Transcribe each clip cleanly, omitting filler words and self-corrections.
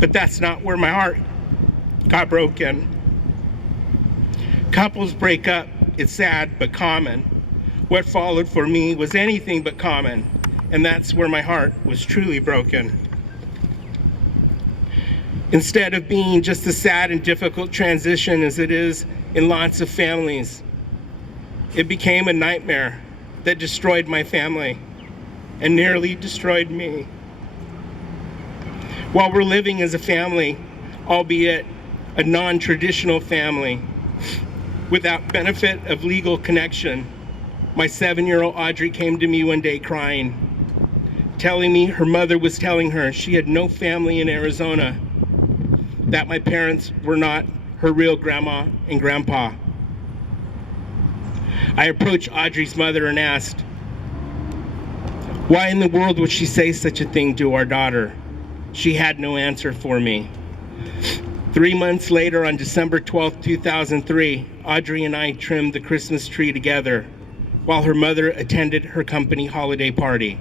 But that's not where my heart got broken. Couples break up, it's sad but common. What followed for me was anything but common, and that's where my heart was truly broken. Instead of being just a sad and difficult transition as it is in lots of families, it became a nightmare that destroyed my family and nearly destroyed me. While we're living as a family, albeit a non-traditional family, without benefit of legal connection, my 7-year-old Audrie came to me one day crying, telling me her mother was telling her she had no family in Arizona, that my parents were not her real grandma and grandpa. I approached Audrie's mother and asked, why in the world would she say such a thing to our daughter? She had no answer for me. 3 months later, on December 12, 2003, Audrie and I trimmed the Christmas tree together while her mother attended her company holiday party.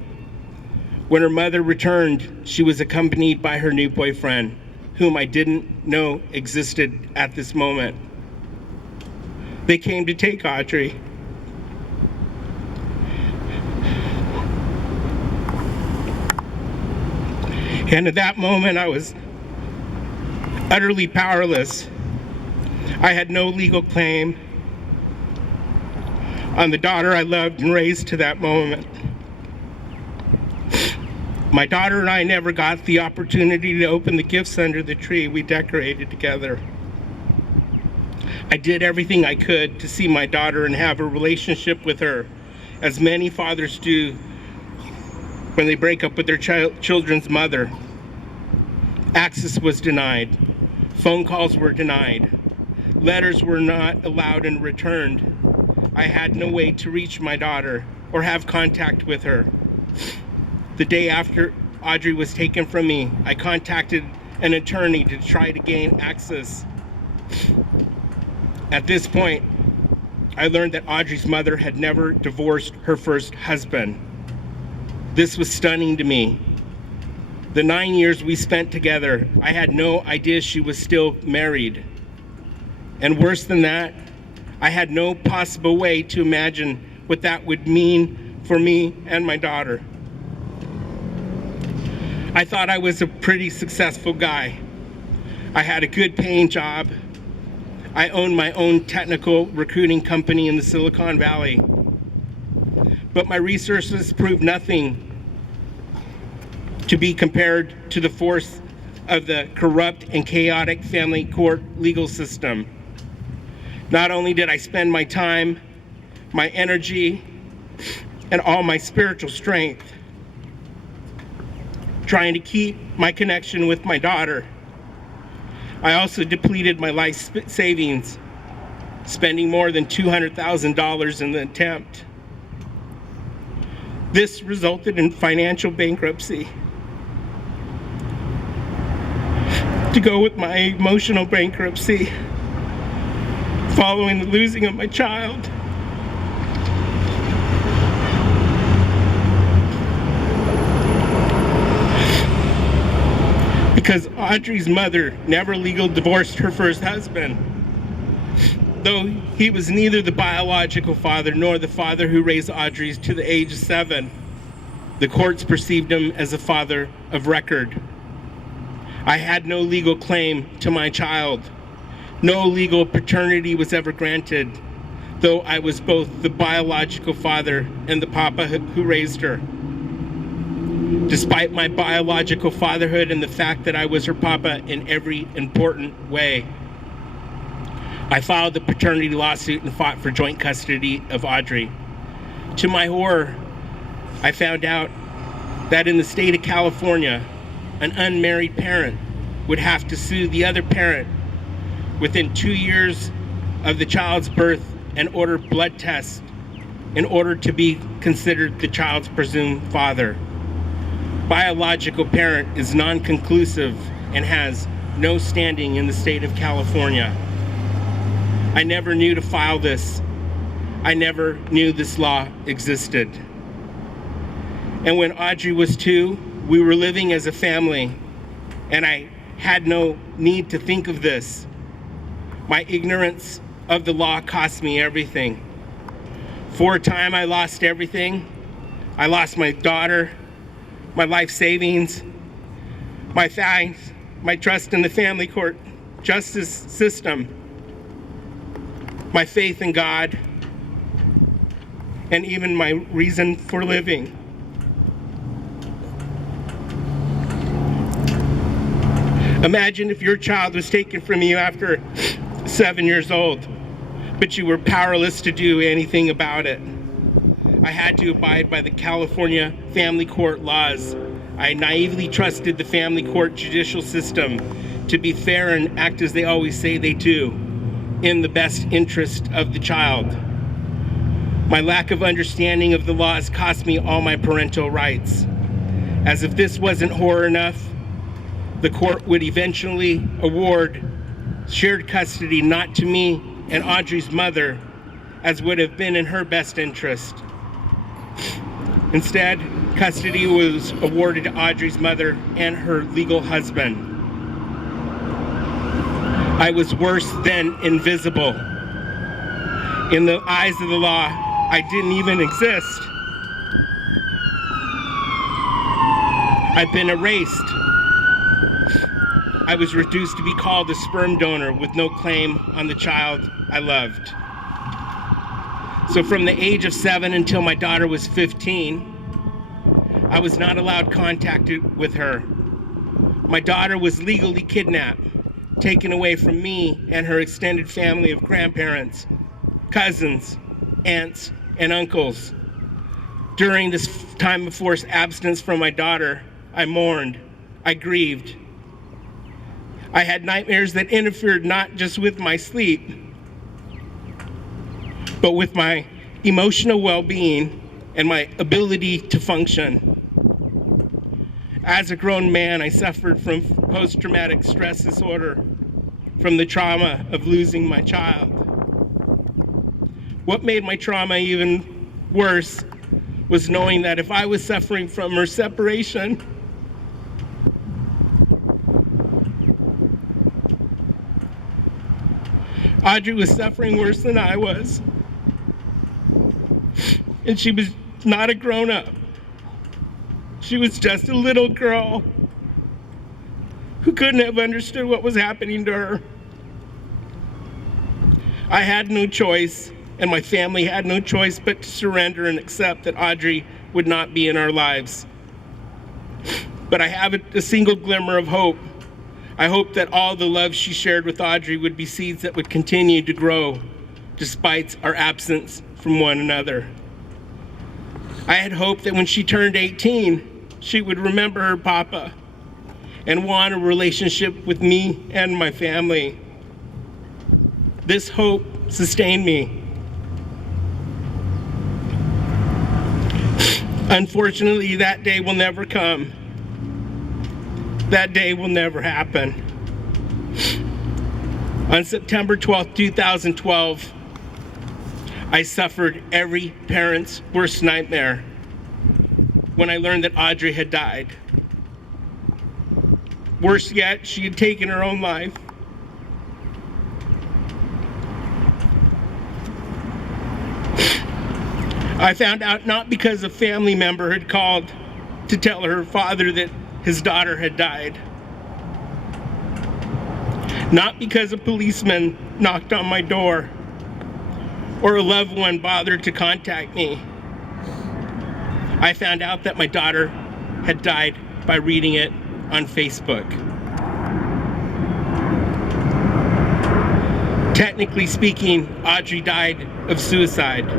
When her mother returned, she was accompanied by her new boyfriend, whom I didn't know existed at this moment. They came to take Audrie. And at that moment, I was utterly powerless. I had no legal claim on the daughter I loved and raised to that moment. My daughter and I never got the opportunity to open the gifts under the tree we decorated together. I did everything I could to see my daughter and have a relationship with her, as many fathers do when they break up with their children's mother. Access was denied. Phone calls were denied. Letters were not allowed and returned. I had no way to reach my daughter or have contact with her. The day after Audrie was taken from me, I contacted an attorney to try to gain access. At this point, I learned that Audrie's mother had never divorced her first husband. This was stunning to me. The 9 years we spent together, I had no idea she was still married. And worse than that, I had no possible way to imagine what that would mean for me and my daughter. I thought I was a pretty successful guy. I had a good paying job. I owned my own technical recruiting company in the Silicon Valley. But my resources proved nothing to be compared to the force of the corrupt and chaotic family court legal system. Not only did I spend my time, my energy, and all my spiritual strength trying to keep my connection with my daughter, I also depleted my life savings, spending more than $200,000 in the attempt. This resulted in financial bankruptcy. To go with my emotional bankruptcy following the losing of my child. Because Audrie's mother never legally divorced her first husband. Though he was neither the biological father nor the father who raised Audrey to the age of 7, the courts perceived him as a father of record. I had no legal claim to my child. No legal paternity was ever granted, though I was both the biological father and the papa who raised her. Despite my biological fatherhood and the fact that I was her papa in every important way, I filed a paternity lawsuit and fought for joint custody of Audrey. To my horror, I found out that in the state of California, an unmarried parent would have to sue the other parent within 2 years of the child's birth and order blood tests in order to be considered the child's presumed father. Biological parent is non-conclusive and has no standing in the state of California. I never knew to file this. I never knew this law existed. And when Audrey was 2, we were living as a family, and I had no need to think of this. My ignorance of the law cost me everything. For a time, I lost everything. I lost my daughter, my life savings, my thanks, my trust in the family court justice system, my faith in God, and even my reason for living. Imagine if your child was taken from you after 7 years old, but you were powerless to do anything about it. I had to abide by the California family court laws. I naively trusted the family court judicial system to be fair and act as they always say they do, in the best interest of the child. My lack of understanding of the laws cost me all my parental rights. As if this wasn't horror enough, the court would eventually award shared custody not to me and Audrie's mother, as would have been in her best interest. Instead, custody was awarded to Audrie's mother and her legal husband. I was worse than invisible. In the eyes of the law, I didn't even exist. I've been erased. I was reduced to be called a sperm donor with no claim on the child I loved. So from the age of 7 until my daughter was 15, I was not allowed contact with her. My daughter was legally kidnapped, taken away from me and her extended family of grandparents, cousins, aunts, and uncles. During this time of forced abstinence from my daughter, I mourned, I grieved. I had nightmares that interfered not just with my sleep, but with my emotional well-being and my ability to function. As a grown man, I suffered from post-traumatic stress disorder from the trauma of losing my child. What made my trauma even worse was knowing that if I was suffering from her separation, Audrie was suffering worse than I was. And she was not a grown-up. She was just a little girl who couldn't have understood what was happening to her. I had no choice, and my family had no choice but to surrender and accept that Audrie would not be in our lives. But I have a single glimmer of hope. I hope that all the love she shared with Audrie would be seeds that would continue to grow despite our absence from one another. I had hoped that when she turned 18, she would remember her papa and want a relationship with me and my family. This hope sustained me. Unfortunately, that day will never come. That day will never happen. On September 12th, 2012, I suffered every parent's worst nightmare when I learned that Audrie had died. Worse yet, she had taken her own life. I found out not because a family member had called to tell her father that his daughter had died. Not because a policeman knocked on my door or a loved one bothered to contact me. I found out that my daughter had died by reading it on Facebook. Technically speaking, Audrie died of suicide.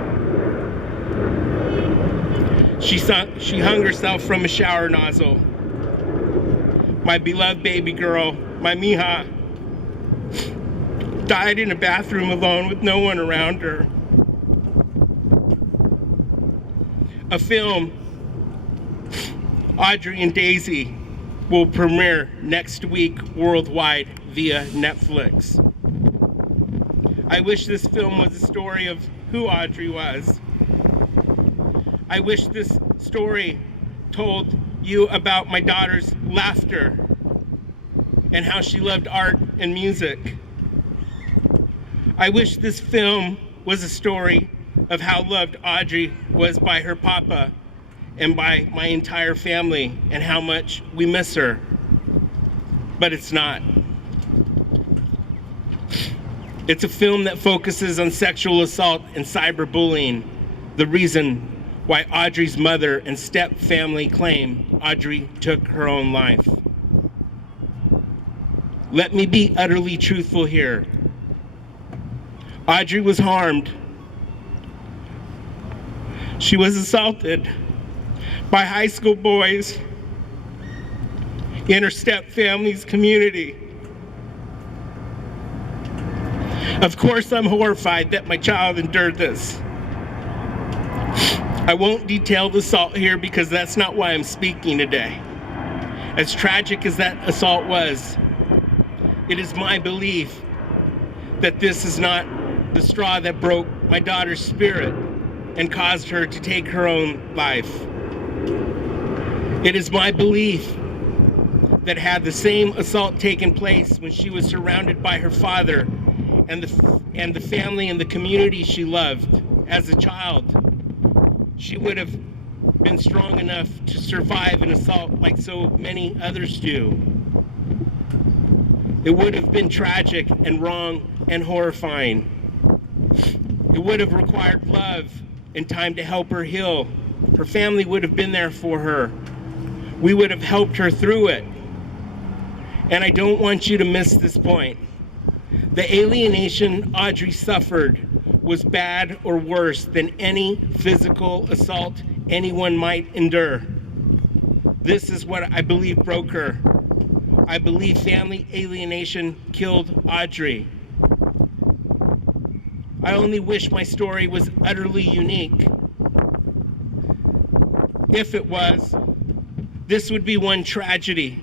She hung herself from a shower nozzle. My beloved baby girl, my Mija, died in a bathroom alone with no one around her. A film, Audrie and Daisy, will premiere next week worldwide via Netflix. I wish this film was a story of who Audrie was. I wish this story told you about my daughter's laughter, and how she loved art and music. I wish this film was a story of how loved Audrie was by her papa and by my entire family and how much we miss her. But it's not. It's a film that focuses on sexual assault and cyberbullying, the reason why Audrie's mother and step family claim Audrie took her own life. Let me be utterly truthful here. Audrie was harmed. She was assaulted by high school boys in her step family's community. Of course, I'm horrified that my child endured this. I won't detail the assault here because that's not why I'm speaking today. As tragic as that assault was, it is my belief that this is not the straw that broke my daughter's spirit and caused her to take her own life. It is my belief that had the same assault taken place when she was surrounded by her father and the family and the community she loved as a child, she would have been strong enough to survive an assault like so many others do. It would have been tragic and wrong and horrifying. It would have required love and time to help her heal. Her family would have been there for her. We would have helped her through it. And I don't want you to miss this point. The alienation Audrie suffered was bad or worse than any physical assault anyone might endure. This is what I believe broke her. I believe family alienation killed Audrie. I only wish my story was utterly unique. If it was, this would be one tragedy,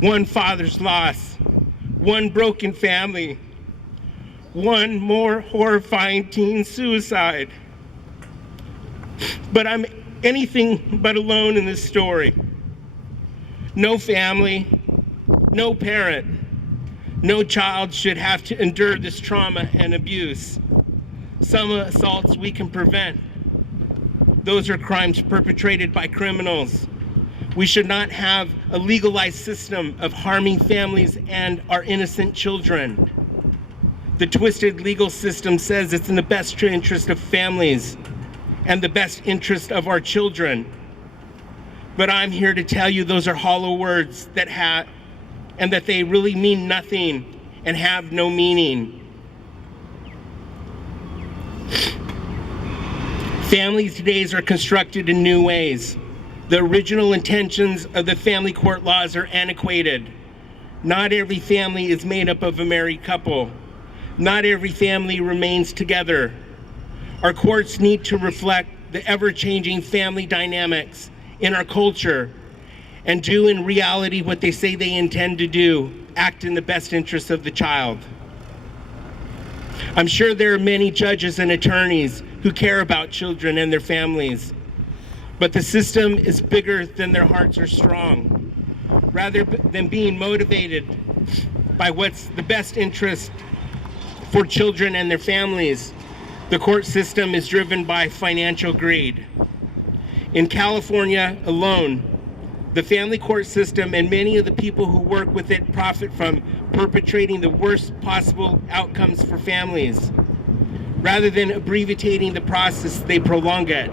one father's loss, one broken family, one more horrifying teen suicide. But I'm anything but alone in this story. No family, no parent, no child should have to endure this trauma and abuse. Some assaults we can prevent. Those are crimes perpetrated by criminals. We should not have a legalized system of harming families and our innocent children. The twisted legal system says it's in the best interest of families and the best interest of our children. But I'm here to tell you those are hollow words and that they really mean nothing and have no meaning. Families today are constructed in new ways. The original intentions of the family court laws are antiquated. Not every family is made up of a married couple. Not every family remains together. Our courts need to reflect the ever-changing family dynamics in our culture and do in reality what they say they intend to do, act in the best interest of the child. I'm sure there are many judges and attorneys who care about children and their families, but the system is bigger than their hearts are strong. Rather than being motivated by what's the best interest for children and their families, the court system is driven by financial greed. In California alone, the family court system and many of the people who work with it profit from perpetrating the worst possible outcomes for families. Rather than abbreviating the process, they prolong it,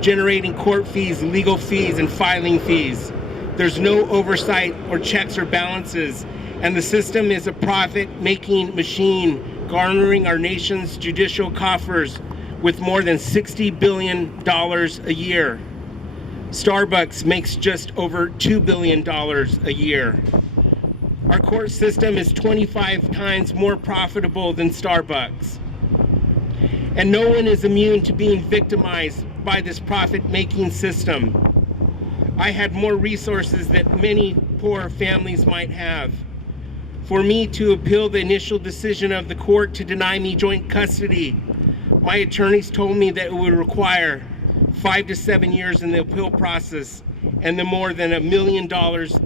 generating court fees, legal fees, and filing fees. There's no oversight or checks or balances, and the system is a profit-making machine, garnering our nation's judicial coffers with more than $60 billion a year. Starbucks makes just over $2 billion a year. Our court system is 25 times more profitable than Starbucks. And no one is immune to being victimized by this profit-making system. I had more resources that many poor families might have. For me to appeal the initial decision of the court to deny me joint custody, my attorneys told me that it would require 5 to 7 years in the appeal process and the more than $1 million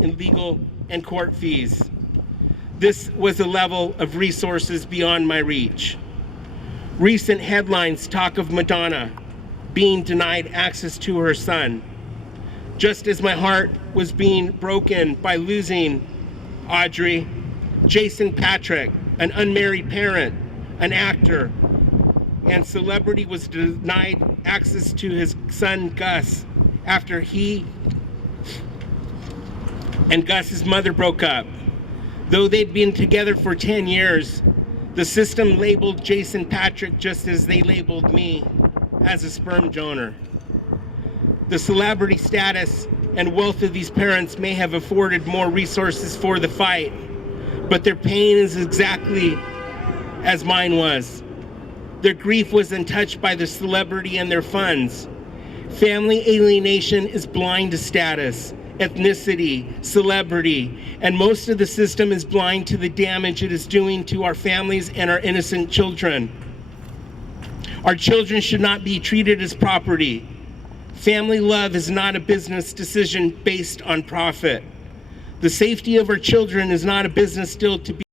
in legal and court fees. This was a level of resources beyond my reach. Recent headlines talk of Madonna being denied access to her son. Just as my heart was being broken by losing Audrie, Jason Patrick, an unmarried parent, an actor, and celebrity, was denied access to his son Gus after he and Gus's mother broke up. Though they'd been together for 10 years, the system labeled Jason Patrick just as they labeled me, as a sperm donor. The celebrity status and wealth of these parents may have afforded more resources for the fight, but their pain is exactly as mine was. Their grief was untouched by the celebrity and their funds. Family alienation is blind to status, ethnicity, celebrity, and most of the system is blind to the damage it is doing to our families and our innocent children. Our children should not be treated as property. Family love is not a business decision based on profit. The safety of our children is not a business deal to be